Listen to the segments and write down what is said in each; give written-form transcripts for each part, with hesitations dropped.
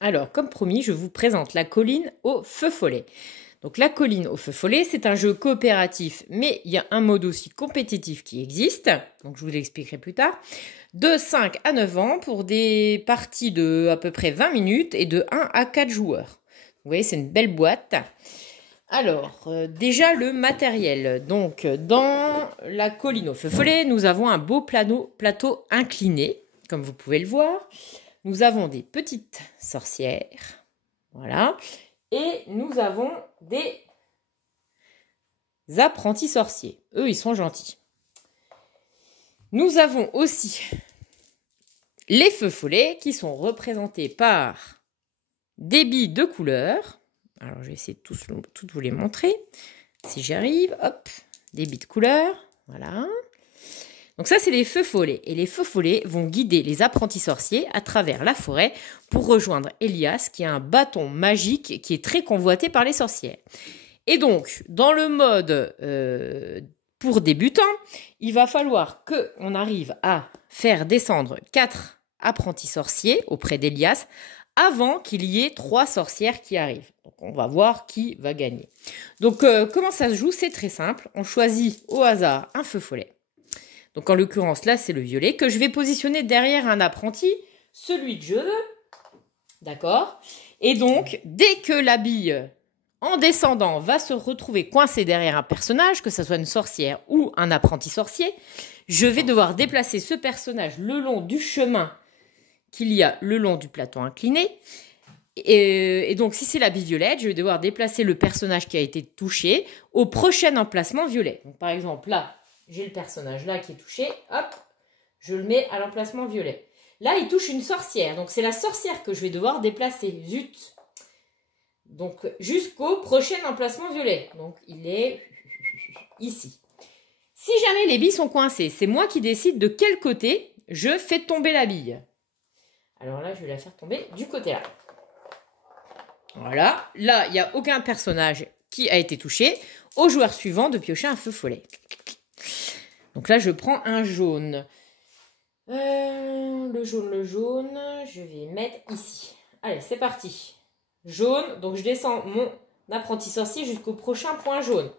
Alors, comme promis, je vous présente la colline au feu follet. Donc, la colline au feu follet, c'est un jeu coopératif, mais il y a un mode aussi compétitif qui existe. Donc, je vous l'expliquerai plus tard. De 5 à 9 ans pour des parties de à peu près 20 minutes et de 1 à 4 joueurs. Vous voyez, c'est une belle boîte. Alors, déjà le matériel. Donc, dans la colline au feu follet, nous avons un beau plateau incliné, comme vous pouvez le voir. Nous avons des petites sorcières, voilà, et nous avons des apprentis sorciers. Eux, ils sont gentils. Nous avons aussi les feux follets qui sont représentés par des billes de couleur. Alors, je vais essayer de toutes vous les montrer, si j'y arrive. Hop, des billes de couleur, voilà. Donc ça, c'est les feux follets. Et les feux follets vont guider les apprentis sorciers à travers la forêt pour rejoindre Elias, qui a un bâton magique qui est très convoité par les sorcières. Et donc, dans le mode pour débutants, il va falloir qu'on arrive à faire descendre 4 apprentis sorciers auprès d'Elias avant qu'il y ait 3 sorcières qui arrivent. Donc, on va voir qui va gagner. Donc, comment ça se joue? C'est très simple. On choisit au hasard un feu follet. Donc, en l'occurrence, là, c'est le violet que je vais positionner derrière un apprenti, celui que je veux. D'accord? Et donc, dès que la bille, en descendant, va se retrouver coincée derrière un personnage, que ce soit une sorcière ou un apprenti sorcier, je vais devoir déplacer ce personnage le long du chemin qu'il y a le long du plateau incliné. Et donc, si c'est la bille violette, je vais devoir déplacer le personnage qui a été touché au prochain emplacement violet. Donc, par exemple, là, j'ai le personnage là qui est touché, hop, je le mets à l'emplacement violet. Là, il touche une sorcière, donc c'est la sorcière que je vais devoir déplacer, zut. Donc, jusqu'au prochain emplacement violet. Donc, il est ici. Si jamais les billes sont coincées, c'est moi qui décide de quel côté je fais tomber la bille. Alors là, je vais la faire tomber du côté là. Voilà, là, il n'y a aucun personnage qui a été touché. Au joueur suivant de piocher un feu follet. Donc là, je prends un jaune. Le jaune, je vais mettre ici. Allez, c'est parti. Jaune, donc je descends mon apprenti sorcier jusqu'au prochain point jaune.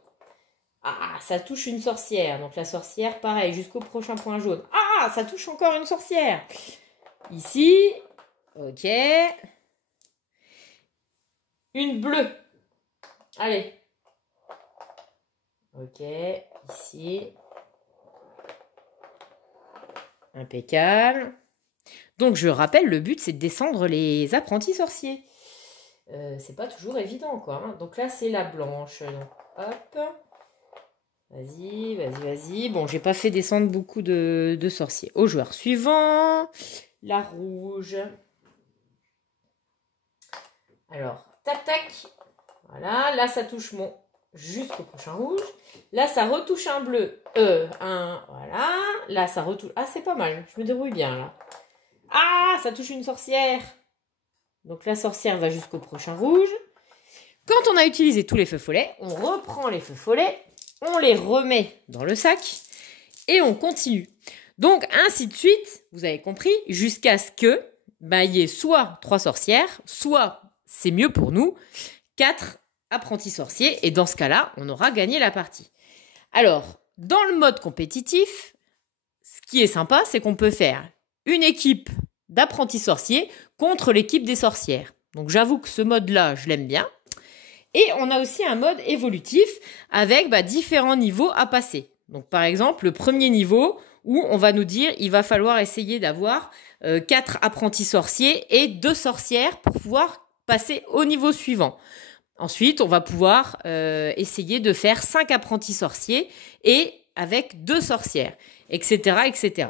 Ah, ça touche une sorcière. Donc la sorcière, pareil, jusqu'au prochain point jaune. Ah, ça touche encore une sorcière. Ici, ok. Une bleue. Allez. Ok, ici. Impeccable. Donc, je rappelle, le but, c'est de descendre les apprentis sorciers. C'est pas toujours évident, quoi. Hein. Donc là, c'est la blanche. Donc, hop. Vas-y, vas-y, vas-y. Bon, j'ai pas fait descendre beaucoup de sorciers. Au joueur suivant, la rouge. Alors, tac, tac. Voilà, là, ça touche mon jusqu'au prochain rouge. Là, ça retouche un bleu. Voilà. Là, ça retouche... Ah, c'est pas mal. Je me débrouille bien, là. Ah, ça touche une sorcière. Donc, la sorcière va jusqu'au prochain rouge. Quand on a utilisé tous les feux follets, on reprend les feux follets, on les remet dans le sac et on continue. Donc, ainsi de suite, vous avez compris, jusqu'à ce que il y ait soit 3 sorcières, soit, c'est mieux pour nous, 4 apprentis sorciers. Et dans ce cas-là, on aura gagné la partie. Alors, dans le mode compétitif, ce qui est sympa, c'est qu'on peut faire une équipe d'apprentis sorciers contre l'équipe des sorcières. Donc, j'avoue que ce mode-là, je l'aime bien. Et on a aussi un mode évolutif avec différents niveaux à passer. Donc, par exemple, le premier niveau où on va nous dire il va falloir essayer d'avoir 4 apprentis sorciers et 2 sorcières pour pouvoir passer au niveau suivant. Ensuite, on va pouvoir essayer de faire 5 apprentis sorciers et avec 2 sorcières, etc., etc.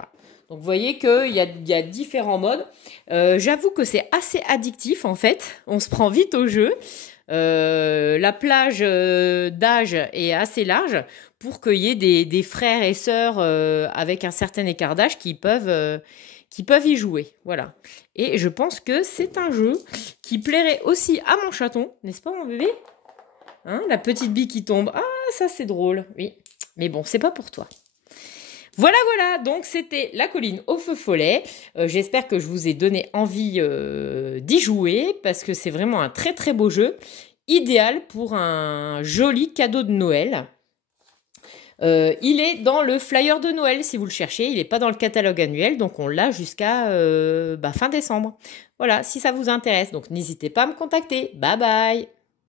Donc, vous voyez qu'il y a différents modes. J'avoue que c'est assez addictif, en fait. On se prend vite au jeu. La plage d'âge est assez large pour qu'il y ait des frères et sœurs avec un certain écart d'âge qui peuvent y jouer. Voilà. Et je pense que c'est un jeu qui plairait aussi à mon chaton, n'est-ce pas mon bébé? Hein, la petite bille qui tombe. Ah, ça c'est drôle, oui. Mais bon, c'est pas pour toi. Voilà, voilà, donc c'était la colline au feu follet. J'espère que je vous ai donné envie d'y jouer parce que c'est vraiment un très très beau jeu, idéal pour un joli cadeau de Noël. Il est dans le flyer de Noël si vous le cherchez, il n'est pas dans le catalogue annuel, donc on l'a jusqu'à fin décembre. Voilà, si ça vous intéresse, donc n'hésitez pas à me contacter. Bye bye!